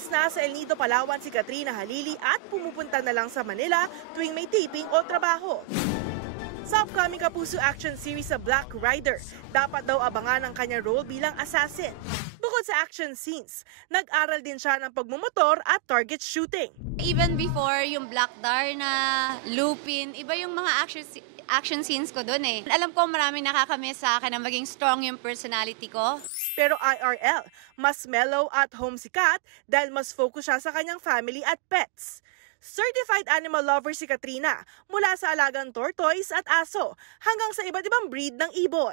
Base na sa El Nido, Palawan si Katrina Halili at pumupunta na lang sa Manila tuwing may taping o trabaho. Sa upcoming Kapuso action series sa Black Rider, dapat daw abangan ang kanyang role bilang assassin. Bukod sa action scenes, nag-aral din siya ng pagmumotor at target shooting. Even before yung Black Darna, Lupin, iba yung mga action scenes ko doon eh. Alam ko maraming nakakamiss sa akin na maging strong yung personality ko. Pero IRL, mas mellow at home si Kat dahil mas focus siya sa kanyang family at pets. Certified animal lover si Katrina mula sa alagang tortoise at aso hanggang sa iba't ibang breed ng ibon.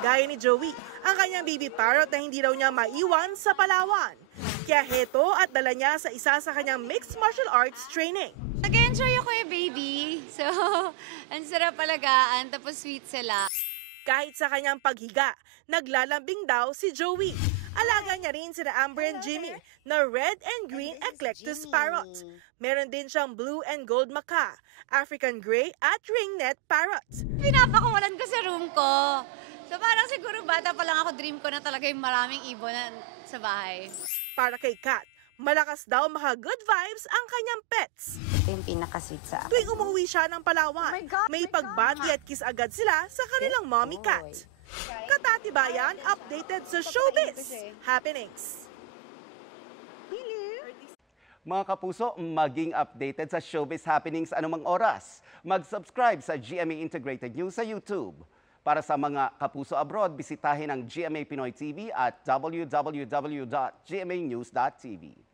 Gaya ni Joey, ang kanyang baby parrot na hindi raw niya maiwan sa Palawan. Kaya heto at dala niya sa isa sa kanyang mixed martial arts training. Nag-enjoy ako baby. So, ang sarap alagaan, tapos sweet sila. Kahit sa kanyang paghiga, naglalambing daw si Joey. Alaga niya rin sina Amber and Jimmy na red and green eclectus parrot. Meron din siyang blue and gold macaw, African gray at ringnet parrot. Pinapakawalan ko sa room ko. So parang siguro bata pa lang ako, dream ko na talaga yung maraming ibon sa bahay. Para kay Kat, malakas daw good vibes ang kanyang pets. Ito yung pinaka-sweet sa akin. Tuwing umuwi siya ng Palawan, may pagbati at kiss agad sila sa kanilang mommy cat. Katatibayan, updated sa showbiz happenings. Mga kapuso, maging updated sa showbiz happenings anumang oras. Mag-subscribe sa GMA Integrated News sa YouTube. Para sa mga kapuso abroad, bisitahin ang GMA Pinoy TV at www.gmanews.tv.